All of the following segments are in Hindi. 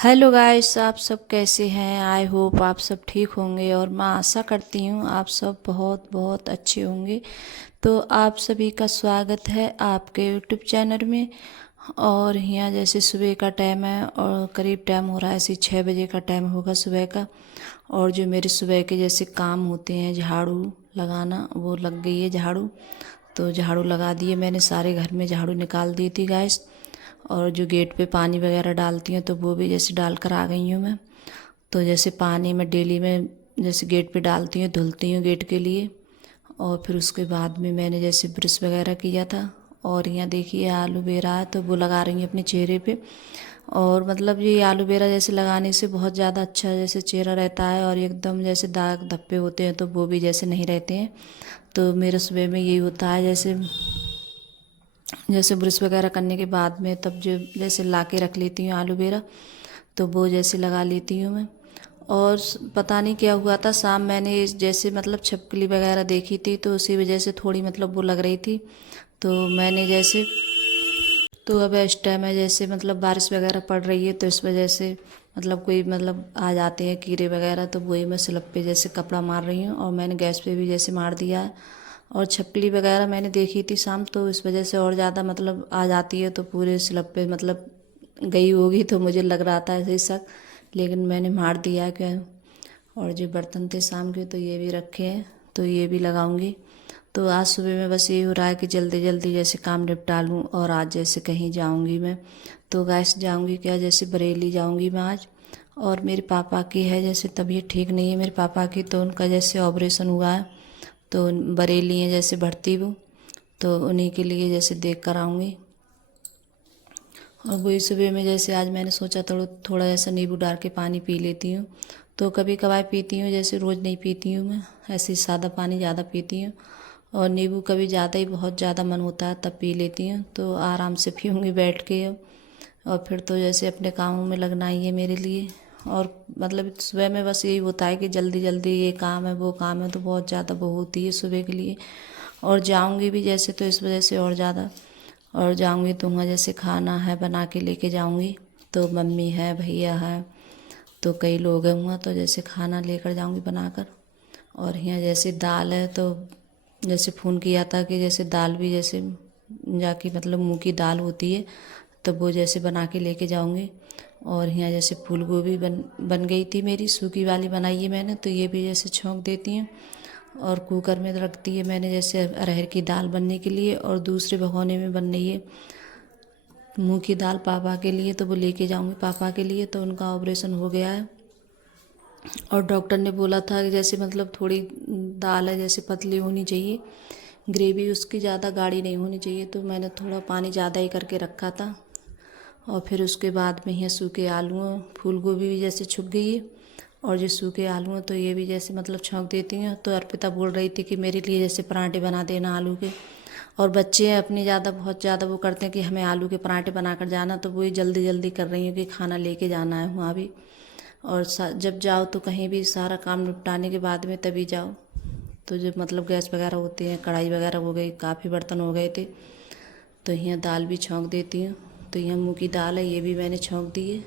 हेलो गाइस, आप सब कैसे हैं। आई होप आप सब ठीक होंगे और मैं आशा करती हूँ आप सब बहुत बहुत अच्छे होंगे। तो आप सभी का स्वागत है आपके यूट्यूब चैनल में। और यहाँ जैसे सुबह का टाइम है और करीब टाइम हो रहा है ऐसे 6 बजे का टाइम होगा सुबह का। और जो मेरे सुबह के जैसे काम होते हैं झाड़ू लगाना, वो लग गई है झाड़ू। तो झाड़ू लगा दिए मैंने, सारे घर में झाड़ू निकाल दी थी गैस। और जो गेट पे पानी वगैरह डालती हूँ तो वो भी जैसे डाल कर आ गई हूँ मैं। तो जैसे पानी में डेली में जैसे गेट पे डालती हूँ, धुलती हूँ गेट के लिए। और फिर उसके बाद में मैंने जैसे ब्रश वगैरह किया था। और यहाँ देखिए आलू बेरा है तो वो लगा रही हूँ अपने चेहरे पे। और मतलब ये आलू बेरा जैसे लगाने से बहुत ज़्यादा अच्छा जैसे चेहरा रहता है, और एकदम जैसे दाग धब्बे होते हैं तो वो भी जैसे नहीं रहते हैं। तो मेरे सुबह में यही होता है, जैसे जैसे ब्रश वगैरह करने के बाद में तब जो जैसे ला के रख लेती हूँ आलू बेरा, तो वो जैसे लगा लेती हूँ मैं। और पता नहीं क्या हुआ था, शाम मैंने जैसे मतलब छिपकली वगैरह देखी थी तो उसी वजह से थोड़ी मतलब वो लग रही थी। तो मैंने जैसे, तो अब इस टाइम है जैसे मतलब बारिश वगैरह पड़ रही है तो इस वजह से मतलब कोई मतलब आ जाते हैं कीड़े वगैरह, तो वही मैं स्लब पे जैसे कपड़ा मार रही हूँ और मैंने गैस पे भी जैसे मार दिया है। और छिपकली वगैरह मैंने देखी थी शाम, तो इस वजह से और ज़्यादा मतलब आ जाती है तो पूरे स्लब पे मतलब गई होगी, तो मुझे लग रहा था ऐसे ही शक, लेकिन मैंने मार दिया है क्या। और जो बर्तन थे शाम के तो ये भी रखे हैं, तो ये भी लगाऊंगी। तो आज सुबह में बस ये हो रहा है कि जल्दी जल्दी जैसे काम निपटा लूँ, और आज जैसे कहीं जाऊंगी मैं। तो गैस जाऊंगी क्या, जैसे बरेली जाऊंगी मैं आज। और मेरे पापा की है जैसे तबीयत ठीक नहीं है मेरे पापा की, तो उनका जैसे ऑपरेशन हुआ है। तो बरेली हैं जैसे भर्ती वो, तो उन्हीं के लिए जैसे देख कर आऊँगी। और वही सुबह में जैसे आज मैंने सोचा थोड़ा थोड़ा ऐसा नींबू डाल के पानी पी लेती हूँ। तो कभी कभार पीती हूँ, जैसे रोज़ नहीं पीती हूँ मैं, ऐसे ही सादा पानी ज़्यादा पीती हूँ। और नींबू कभी ज़्यादा ही बहुत ज़्यादा मन होता है तब पी लेती हूँ, तो आराम से पीऊँगी बैठ के। और फिर तो जैसे अपने कामों में लगना ही है मेरे लिए। और मतलब सुबह में बस यही होता है कि जल्दी जल्दी ये काम है वो काम है, तो बहुत ज़्यादा वो होती है सुबह के लिए। और जाऊँगी भी जैसे तो इस वजह से और ज़्यादा। और जाऊँगी तो वहाँ जैसे खाना है बना के लेके जाऊँगी। तो मम्मी है, भैया है, तो कई लोग हैं वहाँ, तो जैसे खाना लेकर जाऊँगी बनाकर। और यहाँ जैसे दाल है तो जैसे फ़ोन किया था कि जैसे दाल भी जैसे जाके मतलब मूंग की दाल होती है, तो वो जैसे बना के लेके जाऊँगी। और यहाँ जैसे फूल गोभी बन बन गई थी मेरी, सूखी वाली बनाई है मैंने, तो ये भी जैसे छौंक देती हूँ। और कुकर में रख दी है मैंने जैसे अरहर की दाल बनने के लिए, और दूसरे भगोने में बन रही है मूंग की दाल पापा के लिए, तो वो लेके जाऊंगी पापा के लिए। तो उनका ऑपरेशन हो गया है और डॉक्टर ने बोला था कि जैसे मतलब थोड़ी दाल है जैसे पतली होनी चाहिए, ग्रेवी उसकी ज़्यादा गाढ़ी नहीं होनी चाहिए, तो मैंने थोड़ा पानी ज़्यादा ही करके रखा था। और फिर उसके बाद में यहाँ सूखे आलू फूल गोभी भी जैसे छुप गई है, और जो सूखे आलू हैं तो ये भी जैसे मतलब छौंक देती हूँ। तो अर्पिता बोल रही थी कि मेरे लिए जैसे पराठे बना देना आलू के। और बच्चे हैं अपनी ज़्यादा बहुत ज़्यादा वो करते हैं कि हमें आलू के पराठे बनाकर जाना, तो वही जल्दी जल्दी कर रही हूँ कि खाना लेके जाना है वहाँ भी। और जब जाओ तो कहीं भी सारा काम निपटाने के बाद में तभी जाओ। तो जब मतलब गैस वगैरह होती है, कढ़ाई वगैरह हो गई, काफ़ी बर्तन हो गए थे, तो यहाँ दाल भी छौंक देती हूँ। तो यहाँ मूँग की दाल है, ये भी मैंने छौंक दी है।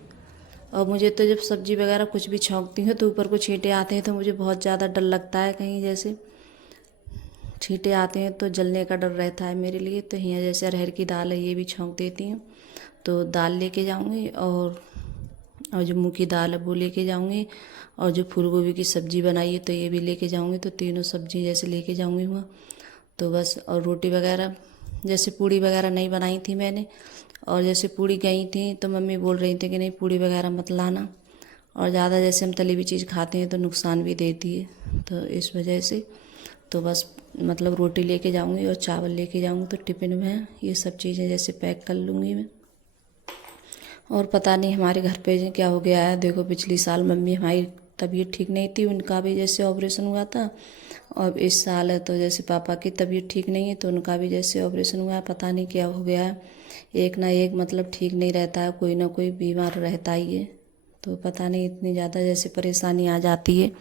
और मुझे तो जब सब्ज़ी वगैरह कुछ भी छौंकती हूँ तो ऊपर को छींटे आते हैं, तो मुझे बहुत ज़्यादा डर लगता है, कहीं जैसे छींटे आते हैं तो जलने का डर रहता है मेरे लिए। तो यहाँ जैसे अरहर की दाल है ये भी छौंक देती हूँ। तो दाल लेके जाऊँगी, और जो मूँग की दाल है वो लेके जाऊँगी, और जो फूल गोभी की सब्ज़ी बनाई है तो ये भी लेके जाऊँगी। तो तीनों सब्ज़ी जैसे लेके जाऊँगी वहाँ। तो बस, और रोटी वगैरह जैसे पूड़ी वगैरह नहीं बनाई थी मैंने। और जैसे पूड़ी गई थी तो मम्मी बोल रही थी कि नहीं पूड़ी वगैरह मत लाना, और ज़्यादा जैसे हम तली हुई चीज़ खाते हैं तो नुकसान भी देती है, तो इस वजह से तो बस मतलब रोटी लेके जाऊंगी और चावल लेके जाऊंगी, तो टिफ़िन में ये सब चीज़ें जैसे पैक कर लूँगी मैं। और पता नहीं हमारे घर पे क्या हो गया है, देखो पिछली साल मम्मी हमारी तबीयत ठीक नहीं थी, उनका भी जैसे ऑपरेशन हुआ था। और इस साल है तो जैसे पापा की तबीयत ठीक नहीं है तो उनका भी जैसे ऑपरेशन हुआ है, पता नहीं क्या हो गया है। एक ना एक मतलब ठीक नहीं रहता है, कोई ना कोई बीमार रहता ही है। तो पता नहीं इतनी ज़्यादा जैसे परेशानी आ जाती है।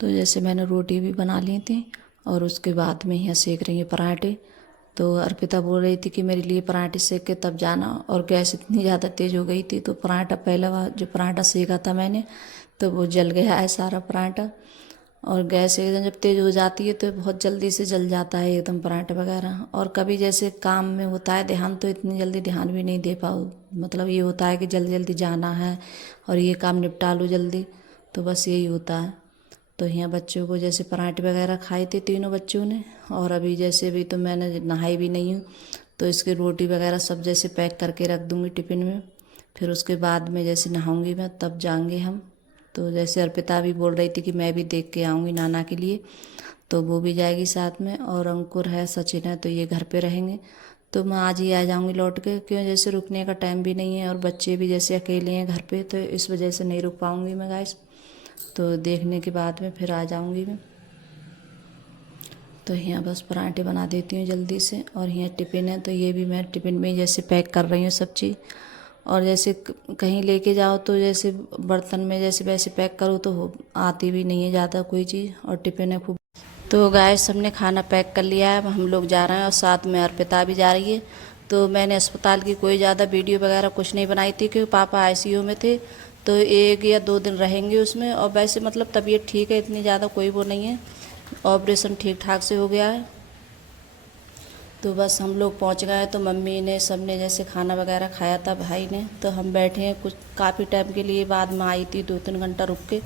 तो जैसे मैंने रोटी भी बना ली थी और उसके बाद में यहाँ सेक रही है पराठे। तो अर्पिता बोल रही थी कि मेरे लिए पराठे सेक के तब जाना, और गैस इतनी ज़्यादा तेज़ हो गई थी तो पराठा पहला जो पराठा सेका था मैंने तो वो जल गया है सारा पराठा। और गैस एकदम जब तेज़ हो जाती है तो बहुत जल्दी से जल जाता है एकदम पराठा वगैरह। और कभी जैसे काम में होता है ध्यान तो इतनी जल्दी ध्यान भी नहीं दे पाओ, मतलब ये होता है कि जल्दी जल्दी जाना है और ये काम निपटा लो जल्दी, तो बस यही होता है। तो यहाँ बच्चों को जैसे पराठे वगैरह खाए थे तीनों बच्चों ने, और अभी जैसे भी तो मैंने नहाई भी नहीं हूँ तो इसकी रोटी वगैरह सब जैसे पैक करके रख दूँगी टिफ़िन में। फिर उसके बाद में जैसे नहाऊंगी मैं तब जाएंगे हम। तो जैसे अर्पिता भी बोल रही थी कि मैं भी देख के आऊँगी नाना के लिए, तो वो भी जाएगी साथ में। और अंकुर है, सचिन है, तो ये घर पे रहेंगे। तो मैं आज ही आ जाऊँगी लौट के, क्यों जैसे रुकने का टाइम भी नहीं है और बच्चे भी जैसे अकेले हैं घर पे, तो इस वजह से नहीं रुक पाऊँगी मैं गाइस। तो देखने के बाद में फिर आ जाऊँगी मैं। तो यहाँ बस पराठे बना देती हूँ जल्दी से, और यहाँ टिफ़िन है तो ये भी मैं टिफ़िन में जैसे पैक कर रही हूँ सब चीज़। और जैसे कहीं लेके जाओ तो जैसे बर्तन में जैसे वैसे पैक करो तो आती भी नहीं है ज़्यादा कोई चीज़, और टिफ़िन है खूब। तो गाइस हमने खाना पैक कर लिया है, अब हम लोग जा रहे हैं और साथ में अर्पिता भी जा रही है। तो मैंने अस्पताल की कोई ज़्यादा वीडियो वगैरह कुछ नहीं बनाई थी क्योंकि पापा आईसीयू में थे, तो 1 या 2 दिन रहेंगे उसमें। और वैसे मतलब तबीयत ठीक है, इतनी ज़्यादा कोई वो नहीं है, ऑपरेशन ठीक ठाक से हो गया है। तो बस हम लोग पहुंच गए, तो मम्मी ने सब ने जैसे खाना वगैरह खाया था, भाई ने, तो हम बैठे हैं कुछ काफ़ी टाइम के लिए, बाद में आई थी 2-3 घंटा रुक के।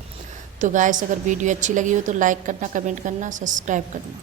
तो गाइस अगर वीडियो अच्छी लगी हो तो लाइक करना, कमेंट करना, सब्सक्राइब करना।